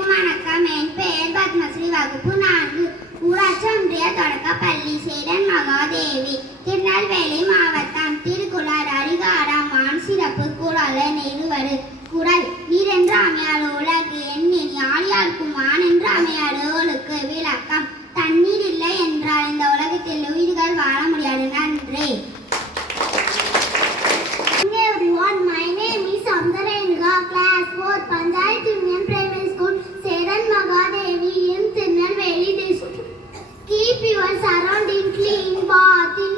வணக்கமும் பெயர் பத்மஸ்ரீ வகுப்பு நான்கு ஊராட்சி ஒன்றிய தொடக்கப்பள்ளி சேரன் மகாதேவி திருநெல்வேலி மாவட்டம் திருக்குளர் அரிகாரம் மான் சிறப்பு குரல நெருவரு குரல் வீரென்று அமையாடு உலகு எண்ணின் யாழியார்க்கும் வான் என்று அமையாறு விளக்கம் surrounding clean bath in